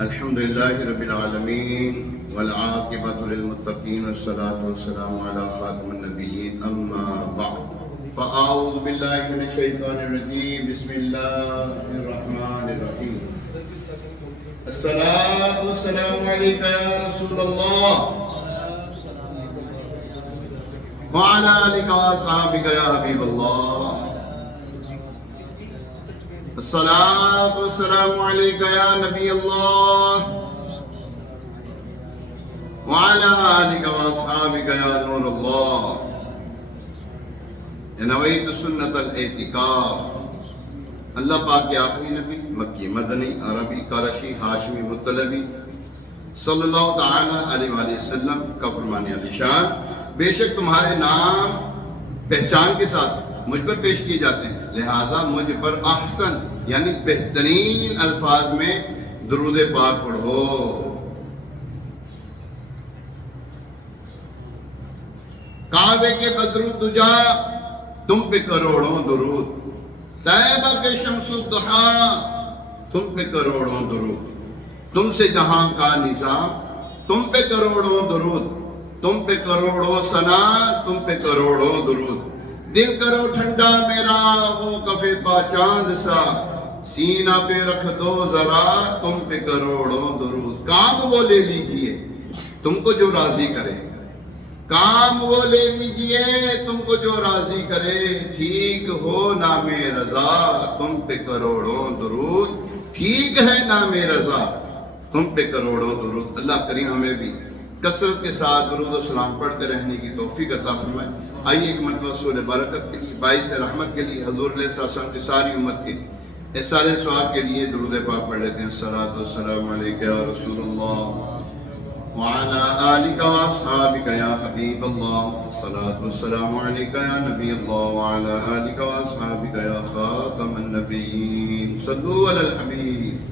الحمد لله رب العالمين والعاقبة للمتقين والصلاة والسلام على خاتم النبيين أما بعد فأعوذ بالله من الشيطان الرجيم بسم الله الرحمن الرحيم الصلاة والسلام عليك يا رسول الله وعلى آلك وأصحابك يا حبيب الله الصلاة والسلام عليك يا نبي الله وعلى آلك وأصحابك يا نور الله نويت سنة الاعتکاف اللہ پاک کے آخری نبی مکی مدنی عربی قرشی ہاشمی مطلبی صلی اللہ تعالی علیہ وآلہ وسلم کا فرمان علی شان بے شک تمہارے نام پہچان کے ساتھ مجھ پر پیش کیے جاتے ہیں، لہذا مجھ پر احسن یعنی بہترین الفاظ میں درود پاک پڑھو۔ کعبے کے بدر الدجا تم پہ کروڑوں درود، طیبہ کے شمس الضحا تم پہ کروڑوں درود، تم سے جہاں کا نظام تم پہ کروڑوں درود، تم پہ کروڑوں ثنا تم پہ کروڑوں درود، دل کرو ٹھنڈا میرا وہ کفے پا چاند سا، سینہ پہ رکھ دو ذرا تم پہ کروڑوں درود۔ کام وہ لے لیجئے تم کو جو راضی کرے، کام وہ لے لیجئے تم کو جو راضی کرے، ٹھیک ہو نام رضا تم پہ کروڑوں درود، ٹھیک ہے نام رضا تم پہ کروڑوں درود۔ اللہ کریم ہمیں بھی کثرت کے ساتھ درود و سلام پڑھتے رہنے کی توفیق عطا فرمائے۔ آئیے ایک مرتبہ سورہ برکت کے لیے، باعث رحمت کے لیے، حضور علیہ السلام کی ساری امت کے احسان ثواب کے لیے درود پاک پڑھ لیتے ہیں۔ الصلاۃ والسلام علیک یا رسول اللہ وعلی آلک واصحابک یا حبیب اللہ، الصلاۃ والسلام علیک یا نبی اللہ وعلی آلک واصحابک یا خاتم النبیین، صلوا علی الحبیب۔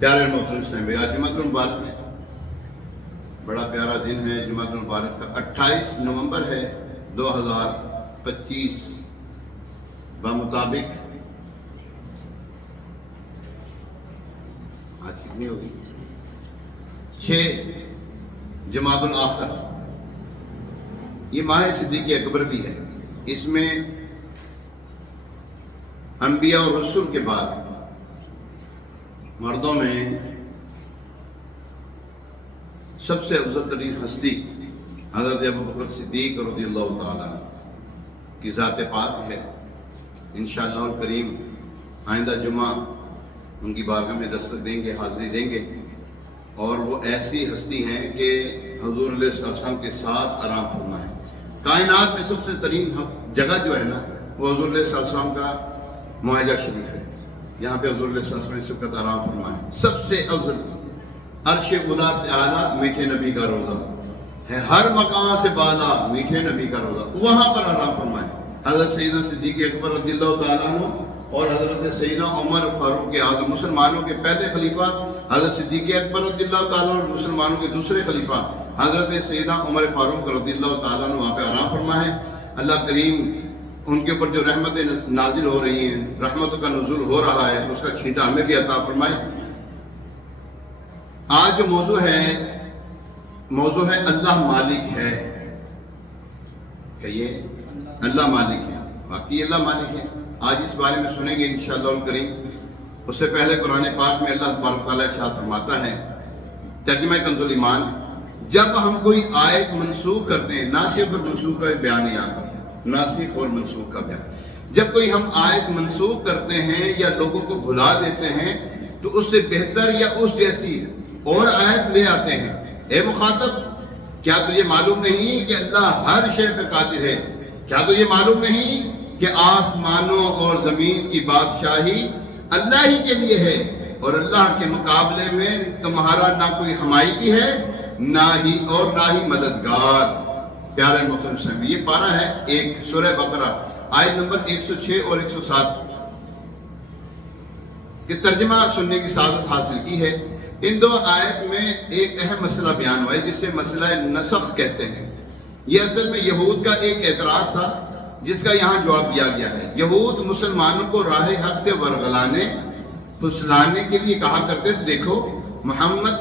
پیارے محترم اسلام بھائی، آج جمعۃ المبارک ہے، بڑا پیارا دن ہے جمعۃ المبارک کا، 28 نومبر ہے 2025 بمطابق آج کتنی ہوگی 6 جمادی الاخر، یہ ماہ صدیق اکبر بھی ہے۔ اس میں انبیاء اور رسول کے بعد مردوں میں سب سے افضل ترین ہستی حضرت ابوبکر صدیق رضی اللہ تعالیٰ کی ذات پاک ہے۔ انشاءاللہ الکریم آئندہ جمعہ ان کی بارگاہ میں دستک دیں گے، حاضری دیں گے، اور وہ ایسی ہستی ہیں کہ حضور علیہ السلام کے ساتھ آرام فرما ہے۔ کائنات میں سب سے ترین جگہ جو ہے نا، وہ حضور علیہ السلام کا معاہدہ شریف ہے، یہاں پہ حضور علیہ السلام نے سبقت آرام فرمائے۔ سب سے افضل عرش اولیٰ سے اعلیٰ میٹھے نبی کا روضہ ہے، ہر مقام سے بالا میٹھے نبی کا روضہ، وہاں پر آرام فرمائے۔ حضرت سیدنا صدیق اکبر رضی اللہ تعالیٰ عنہ اور حضرت سیدنا عمر فاروق اعظم، مسلمانوں کے پہلے خلیفہ حضرت صدیق اکبر رضی اللہ تعالیٰ عنہ اور مسلمانوں کے دوسرے خلیفہ حضرت سیدنا عمر فاروق رضی اللہ تعالیٰ عنہ وہاں پہ آرام فرمائے۔ اللہ کریم ان کے اوپر جو رحمتیں نازل ہو رہی ہیں، رحمتوں کا نزول ہو رہا ہے، اس کا چھینٹا ہمیں بھی عطا فرمائے۔ آج جو موضوع ہے اللہ مالک ہے، کہیے اللہ مالک ہے، واقعی اللہ مالک ہے۔ آج اس بارے میں سنیں گے انشاءاللہ الکریم۔ اس سے پہلے قرآن پاک میں اللہ تبارک تعالیٰ ارشاد فرماتا ہے، ترجمہ کنز الایمان، جب ہم کوئی آیت منسوخ کرتے ہیں، ناسخ اور منسوخ کا بیان ہے یہاں پر، ناسخ اور منسوخ کا بیان، جب کوئی ہم آیت منسوخ کرتے ہیں یا لوگوں کو بھلا دیتے ہیں تو اس سے بہتر یا اس جیسی اور آیت لے آتے ہیں۔ اے مخاطب، کیا تجھے معلوم نہیں کہ اللہ ہر شے پہ قادر ہے؟ کیا تجھے معلوم نہیں کہ آسمانوں اور زمین کی بادشاہی اللہ ہی کے لیے ہے، اور اللہ کے مقابلے میں تمہارا نہ کوئی حمایتی ہے نہ ہی مددگار۔ پیارے محترم صاحب، یہ پارہ ہے ایک سورہ بقرہ آیت نمبر 106 اور 107 کہ ترجمہ سننے کی سعادت حاصل کی ہے۔ ان دو آیت میں ایک اہم مسئلہ بیان ہوا ہے جسے مسئلہ نسخ کہتے ہیں۔ یہ اصل میں یہود کا ایک اعتراض تھا جس کا یہاں جواب دیا گیا ہے۔ یہود مسلمانوں کو راہ حق سے ورگلانے پھسلانے کے لیے کہا کرتے تھے، دیکھو محمد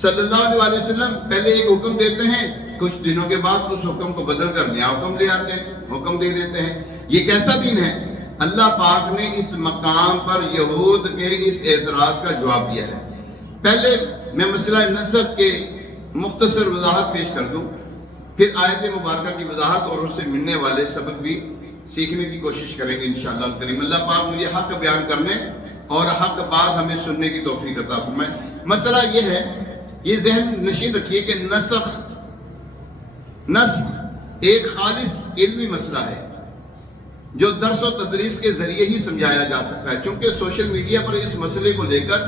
صلی اللہ علیہ وسلم پہلے ایک حکم دیتے ہیں، کچھ دنوں کے بعد اس حکم کو بدل کر نیا حکم لے آتے ہیں، حکم دے دیتے ہیں۔ یہ کیسا دین ہے؟ اللہ پاک نے اس مقام پر یہود کے اس اعتراض کا جواب دیا ہے۔ پہلے میں مسئلہ نسخ کے مختصر وضاحت پیش کر دوں، پھر آیت مبارکہ کی وضاحت اور اس سے ملنے والے سبق بھی سیکھنے کی کوشش کریں گے انشاءاللہ کریم۔ اللہ پاک مجھے حق بیان کرنے اور حق بات ہمیں سننے کی توفیق عطا فرمائے۔ مسئلہ یہ ہے، یہ ذہن نشین رکھیے کہ نسخ ایک خالص علمی مسئلہ ہے جو درس و تدریس کے ذریعے ہی سمجھایا جا سکتا ہے، چونکہ سوشل میڈیا پر اس مسئلے کو لے کر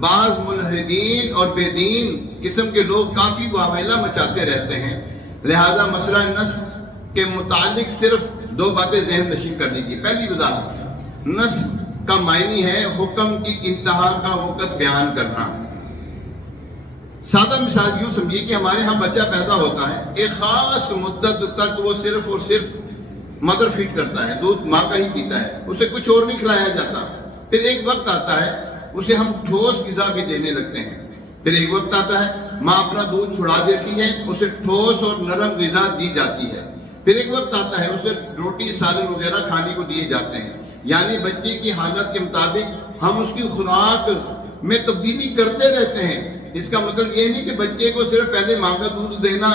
بعض ملحدین اور بے دین قسم کے لوگ کافی واویلا مچاتے رہتے ہیں، لہذا مسئلہ نسخ کے متعلق صرف دو باتیں ذہن نشین کر لیجیے۔ پہلی وضاحت، نسخ کا معنی ہے حکم کی انتہا کا وقت بیان کرنا۔ سادہ مثال یوں سمجھیے کہ ہمارے ہاں بچہ پیدا ہوتا ہے، ایک خاص مدت تک وہ صرف اور صرف مدر فیڈ کرتا ہے، دودھ ماں کا ہی پیتا ہے، اسے کچھ اور نہیں کھلایا جاتا۔ پھر ایک وقت آتا ہے اسے ہم ٹھوس غذا بھی دینے لگتے ہیں، پھر ایک وقت آتا ہے ماں اپنا دودھ چھڑا دیتی ہے، اسے ٹھوس اور نرم غذا دی جاتی ہے، پھر ایک وقت آتا ہے اسے روٹی سالن وغیرہ کھانے کو دیے جاتے ہیں۔ یعنی بچے کی حالت کے مطابق ہم اس کی خوراک میں تبدیلی کرتے رہتے ہیں۔ اس کا مطلب یہ نہیں کہ بچے کو صرف پہلے ماں کا دودھ دینا،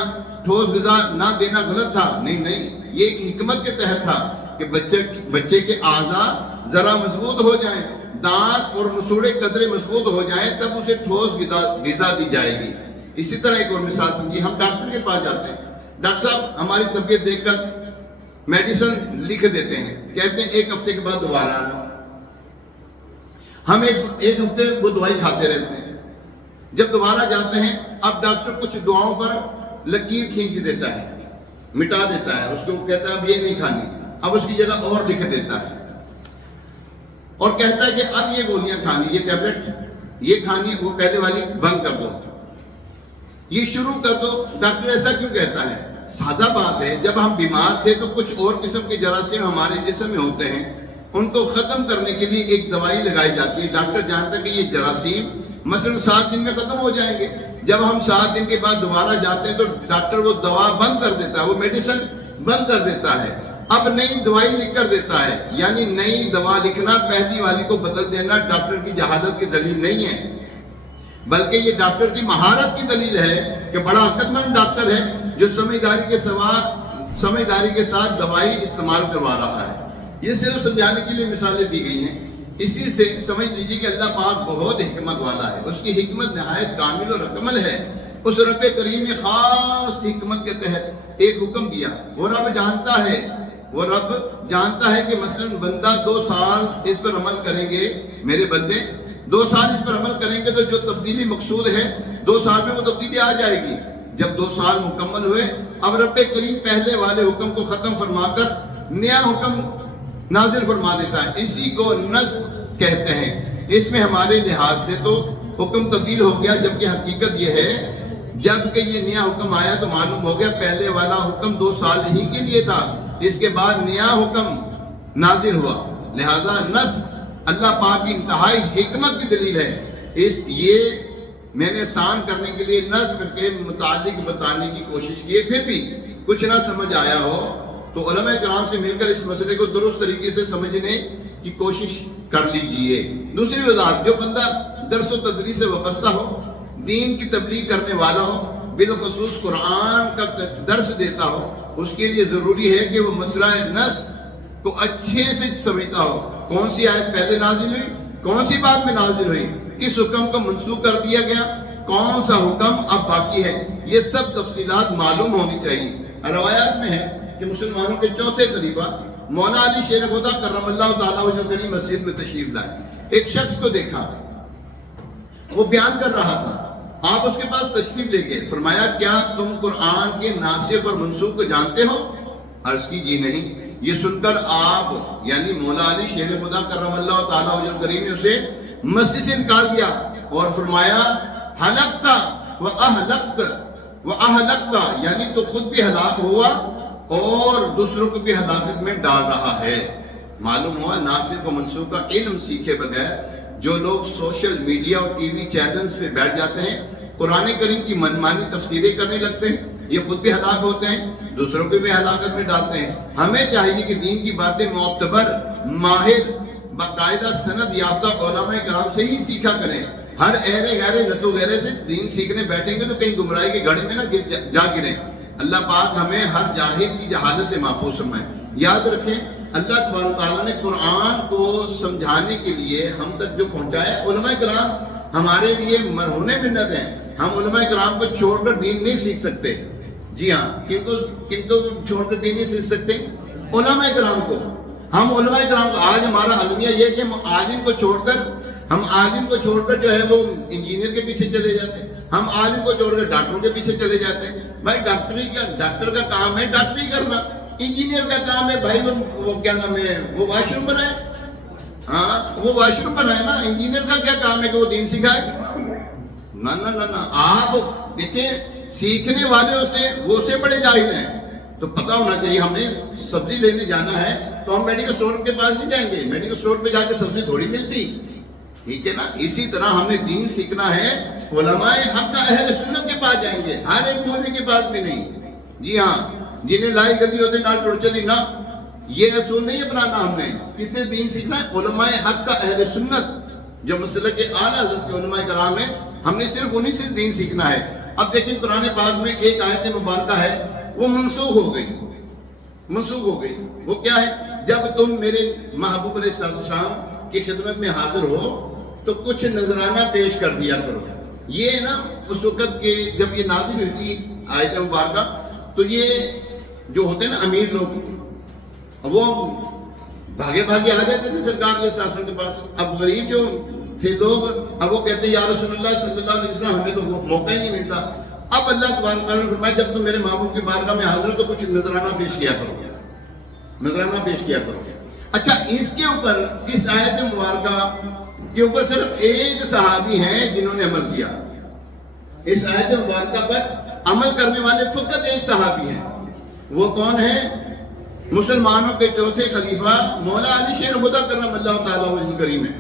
ٹھوس غذا نہ دینا غلط تھا، نہیں، یہ ایک حکمت کے تحت تھا کہ بچے کے اعضاء ذرا مضبوط ہو جائیں، دانت اور مسوڑے قدرے مضبوط ہو جائیں، تب اسے ٹھوس غذا دی جائے گی۔ اسی طرح ایک اور مثال سمجھیے، ہم ڈاکٹر کے پاس جاتے ہیں، ڈاکٹر صاحب ہماری طبیعت دیکھ کر میڈیسن لکھ دیتے ہیں، کہتے ہیں ایک ہفتے کے بعد دوبارہ آنا۔ ہم ایک ہفتے وہ دوائی کھاتے رہتے ہیں، جب دوبارہ جاتے ہیں اب ڈاکٹر کچھ دعاؤں پر لکیر کھینچ دیتا ہے، مٹا دیتا ہے، اس کو کہتا ہے اب یہ نہیں کھانی، اب اس کی جگہ اور لکھ دیتا ہے اور کہتا ہے کہ اب یہ گولیاں کھانی، یہ ٹیبلٹ یہ کھانی، وہ پہلے والی بند کر دو، یہ شروع کر دو۔ ڈاکٹر ایسا کیوں کہتا ہے؟ سادہ بات ہے، جب ہم بیمار تھے تو کچھ اور قسم کے جراثیم ہمارے جسم میں ہوتے ہیں، ان کو ختم کرنے کے لیے ایک دوائی لگائی جاتی ہے۔ ڈاکٹر جانتا ہے کہ یہ جراثیم مثلا 7 دن میں ختم ہو جائیں گے، جب ہم 7 دن کے بعد دوبارہ جاتے ہیں تو ڈاکٹر وہ دوا بند کر دیتا ہے، وہ میڈیسن بند کر دیتا ہے، اب نئی دوائی لکھ کر دیتا ہے۔ یعنی نئی دوا لکھنا پہلی والی کو بدل دینا ڈاکٹر کی جہالت کی دلیل نہیں ہے، بلکہ یہ ڈاکٹر کی مہارت کی دلیل ہے کہ بڑا عقل مند ڈاکٹر ہے جو سمجھداری کے ساتھ دوائی استعمال کروا رہا ہے۔ یہ صرف سمجھانے کے لیے مثالیں دی گئی ہیں، اسی سے سمجھ لیجیے کہ اللہ پاک بہت حکمت والا ہے، اس کی حکمت نہایت کامل اور اکمل ہے۔ اس رب کریم نے خاص حکمت کے تحت ایک حکم دیا۔ وہ رب جانتا ہے کہ مثلا بندہ 2 سال اس پر عمل کریں گے، میرے بندے 2 سال اس پر عمل کریں گے تو جو تبدیلی مقصود ہے 2 سال میں وہ تبدیلی آ جائے گی۔ جب 2 سال مکمل ہوئے اب رب کریم پہلے والے حکم کو ختم فرما کر نیا حکم نازل فرما دیتا ہے، اسی کو نسخ کہتے ہیں۔ اس میں ہمارے لحاظ سے تو حکم تبدیل ہو گیا، جبکہ حقیقت یہ ہے جب کہ یہ نیا حکم آیا تو معلوم ہو گیا پہلے والا حکم 2 سال ہی کے لیے تھا، اس کے بعد نیا حکم نازل ہوا۔ لہذا نسخ اللہ پاک کی انتہائی حکمت کی دلیل ہے۔ یہ میں نے آسان کرنے کے لیے نسخ کے متعلق بتانے کی کوشش کی ہے، پھر بھی کچھ نہ سمجھ آیا ہو تو علماء کرام سے مل کر اس مسئلے کو درست طریقے سے سمجھنے کی کوشش کر لیجئے۔ دوسری وضاحت، جو بندہ درس و تدریس سے وابستہ ہو، دین کی تبلیغ کرنے والا ہو، بالخصوص قرآن کا درس دیتا ہو، اس کے لیے ضروری ہے کہ وہ مسئلہ نسخ کو اچھے سے سمجھتا ہو۔ کون سی آیت پہلے نازل ہوئی، کون سی بات میں نازل ہوئی، کس حکم کو منسوخ کر دیا گیا، کون سا حکم اب باقی ہے، یہ سب تفصیلات معلوم ہونی چاہیے۔ روایات میں ہے کہ مسلمانوں کے 4تھے خلیفہ مولا علی شیر خدا کرم اللہ تعالیٰ وجہ کریم مسجد میں تشریف لائے، ایک شخص کو دیکھا وہ بیان کر رہا تھا، آپ اس کے پاس تشریف لے گئے، فرمایا کیا تم قرآن کے ناسخ اور منسوخ کو جانتے ہو؟ عرض کی جی نہیں۔ یہ سن کر آپ یعنی مولا علی شیر خدا کرم اللہ تعالیٰ وجہ کریم نے اسے مسجد سے نکال دیا اور فرمایا ہلکتا وَأَهْلَكْتَ یعنی تو خود بھی ہلاک ہوا اور دوسروں کو بھی ہلاکت میں ڈال رہا ہے۔ معلوم ہوا ناسخ و منسوخ کا علم سیکھے بغیر جو لوگ سوشل میڈیا اور ٹی وی چینلز پہ بیٹھ جاتے ہیں، قرآن کریم کی منمانی تفسیریں کرنے لگتے ہیں، یہ خود بھی ہلاک ہوتے ہیں، دوسروں کو بھی ہلاکت میں ڈالتے ہیں۔ ہمیں چاہیے کہ دین کی باتیں معتبر، ماہر، باقاعدہ سند یافتہ علماء کرام سے ہی سیکھا کریں۔ ہر اہرے غیرے نتو غیرے سے دین سیکھنے بیٹھیں گے تو کہیں گمراہی کی گھڑی میں نہ جا گریں۔ اللہ پاک ہمیں ہر جاہل کی جہالت سے محفوظ فرمائے۔ یاد رکھیں اللہ تبارک تعالیٰ نے قرآن کو سمجھانے کے لیے ہم تک جو پہنچایا، علماء کرام ہمارے لیے مرہون منت ہیں۔ ہم علماء کرام کو چھوڑ کر دین نہیں سیکھ سکتے۔ جی ہاں، کن کو چھوڑ کر دین نہیں سیکھ سکتے؟ علماء کرام کو۔ ہم علماء کرام کو، آج ہمارا المیہ یہ کہ ہم عالم کو چھوڑ کر جو ہے وہ انجینئر کے پیچھے چلے جاتے ہیں، ہم عالم کو چھوڑ کر ڈاکٹروں کے پیچھے چلے جاتے ہیں۔ بھائی ڈاکٹر کا کام ہے ڈاکٹری کرنا، انجینئر کا کام ہے بھائی وہ کیا نام ہے، وہ واش روم بنائے۔ ہاں وہ واش روم بنائے نا، انجینئر کا کیا کام ہے کہ وہ دین سکھائے؟ نہ نہ نہ نہ، آپ دیکھیں سیکھنے والے وہ سے بڑے جاہل ہیں۔ تو پتہ ہونا چاہیے ہم نے سبزی لینے جانا ہے تو ہم میڈیکل اسٹور کے پاس نہیں جائیں گے، میڈیکل اسٹور پہ جا کے سبزی تھوڑی ملتی، ٹھیک ہے نا؟ اسی طرح ہم نے دین سیکھنا ہے علماء حق کا اہل سنت کے پاس جائیں گے، ہر ایک مولوی کے پاس بھی نہیں۔ جی ہاں، جنہیں لائی گلی ہوتے نہ ٹوڑ چلی نہ، یہ اصول نہیں اپنانا ہم نے۔ کس سے دین سیکھنا ہے؟ علماء حق کا اہل سنت جو مسلک کے اعلیٰ حضرت کے علماء کرام ہیں، ہم نے صرف انہی سے دین سیکھنا ہے۔ اب دیکھیں قرآن پاک میں ایک آیت مبارکہ ہے وہ منسوخ ہو گئی۔ وہ کیا ہے؟ جب تم میرے محبوب علیہ السلام کی خدمت میں حاضر ہو تو کچھ نذرانہ پیش کر دیا کرو۔ یہ نا اس وقت کے جب یہ نازل ہوئی تھی آیت مبارکہ تو یہ جو ہوتے ہیں نا امیر لوگ، وہ بھاگے آ جاتے تھے سرکار علیہ السلام کے پاس۔ اب غریب جو تھے لوگ، اب وہ کہتے ہیں یا رسول اللہ صلی اللہ علیہ وسلم ہمیں تو موقع ہی نہیں ملتا۔ اب اللہ تبارک تعالیٰ نے فرمایا جب تم میرے محبوب کی بارگاہ میں حاضر ہو تو کچھ نذرانہ پیش کیا کرو۔ اچھا، اس کے اوپر اس آیت مبارکہ کے اوپر صرف ایک صحابی ہیں جنہوں نے عمل کیا۔ اس آیت مبارکہ پر عمل کرنے والے فقط ایک صحابی ہیں۔ وہ کون ہیں؟ مسلمانوں کے چوتھے خلیفہ مولا علی شیر خدا کرم اللہ تعالیٰ وجہ کریم ہے۔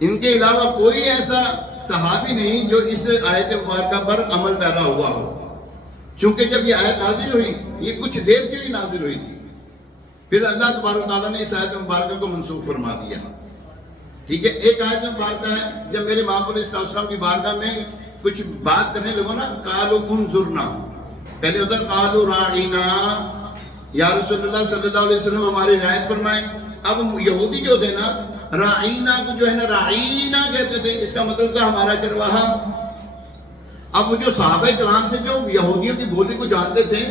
ان کے علاوہ کوئی ایسا صحابی نہیں جو اس آیت مبارکہ پر عمل پیرا ہوا ہو، چونکہ جب یہ آیت نازل ہوئی یہ کچھ دیر کے لیے نازل ہوئی تھی، پھر اللہ تبارک تعالیٰ نے اس آیت مبارکہ کو منسوخ فرما دیا۔ ٹھیک ہے، ایک آیت مبارکہ ہے جب میرے محبوب علیہ السلام کی بارگاہ میں کچھ بات کرنے لگو نا، قالوا انظرنا، پہلے ہوتا ہے قالوا راعینا، یا رسول اللہ صلی اللہ علیہ وسلم ہماری رعایت فرمائیں۔ اب یہودی جو تھے نا راعینا کو جو ہے نا راعینا کہتے تھے، اس کا مطلب تھا ہمارا چرواہا۔ اب وہ جو صحابہ کرام تھے جو یہودیوں کی بولی کو جانتے تھے،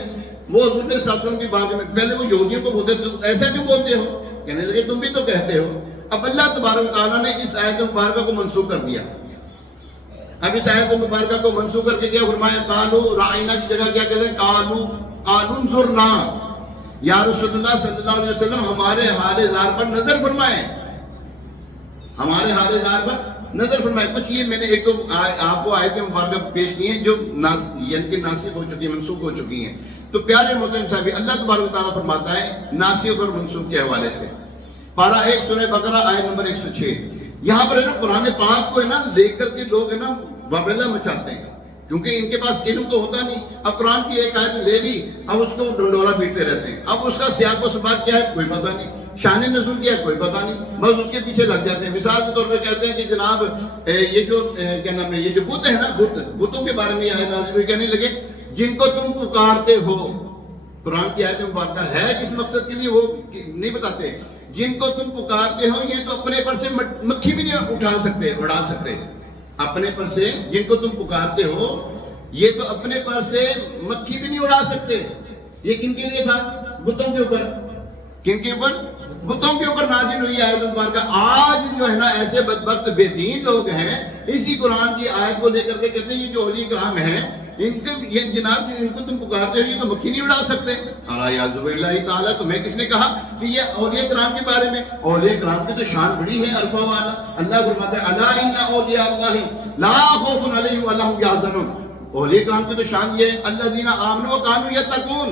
وہ حضور صلی اللہ علیہ وسلم کی بارگاہ میں پہلے وہ یہودیوں کو بولتے تھے ایسا کیوں بولتے ہو؟ کہنے لگے تم بھی تو کہتے ہو۔ اب اللہ تبارک تعالیٰ نے اس آیت مبارکہ کو منسوخ کر دیا۔ اب اس آیت مبارکہ کو منسوخ کر کے کیا فرمایا؟ قالوا راعینا کی جگہ کیا کہتے ہیں؟ قالوا انظرنا، یا رسول اللہ صلی اللہ علیہ وسلم ہمارے حال زار پر نظر فرمائیں، ہمارے حال زار پر نظر فرمائیں۔ کچھ یہ میں نے ایک تو آپ کو آیت مبارکہ پیش کی ہیں جو یعنی کہ ناسخ ہو چکی ہیں، منسوخ ہو چکی ہیں۔ تو پیارے محترم صاحب، اللہ تبارک تعالیٰ فرماتا ہے ناسخ اور منسوخ کے حوالے سے، پارہ 1 سورہ بقرہ آیت نمبر 106، یہاں پر ہے نا قرآن پاک کو ہے نا لے کر کے لوگ ہے نا وبیلا مچاتے ہیں، کیونکہ ان کے پاس علم تو ہوتا نہیں۔ اب قرآن کی ایک آیت لے لی، اب اس کو ڈنڈورا پیٹتے رہتے ہیں، اب اس کا سیاق و سباق کیا ہے کوئی پتہ نہیں، شان نزول کیا ہے کوئی پتہ نہیں، بس اس کے پیچھے لگ جاتے ہیں۔ مثال کے طور پہ کہتے ہیں کہ جناب یہ جو کیا نام ہے، یہ جو بت ہے نا، بتوں کے بارے میں یہ آیت نازل ہوئی، کہنے لگے جن کو تم پکارتے ہو۔ قرآن کی آیت مبارکہ ہے کس مقصد کے لیے وہ نہیں بتاتے۔ جن کو تم پکارتے ہو یہ تو اپنے پر سے مکھی بھی نہیں اڑا سکتے، اپنے پر سے جن کو تم پکارتے ہو یہ تو اپنے پر سے مکھی بھی نہیں اڑا سکتے۔ یہ کن کے لیے تھا؟ بتوں کے اوپر۔ کن کے اوپر؟ بتوں کے اوپر نازل ہوئی آیت مبارکہ۔ آج جو ہے نا ایسے بدبخت بے دین لوگ ہیں، اسی قرآن کی آیت کو لے کر کے کہتے ہیں یہ جو اولیاء کرام ہیں یہ جناب ان کو تم پکارتے ہو، یہ تو مکھی نہیں اڑا سکتے. اللہ تعالیٰ، تمہیں کس نے کہا کہ یہ اولیاء کرام کے بارے میں؟ اولیاء کرام کی تو شان بڑی ہے، عرفہ والا. اللہ فرماتے ہیں الا ان اولیاء اللہ لا خوف علیہم ولا هم یحزنون. اولیاء کرام کی تو شان یہ ہے الذین آمنوا وکانوا یتقون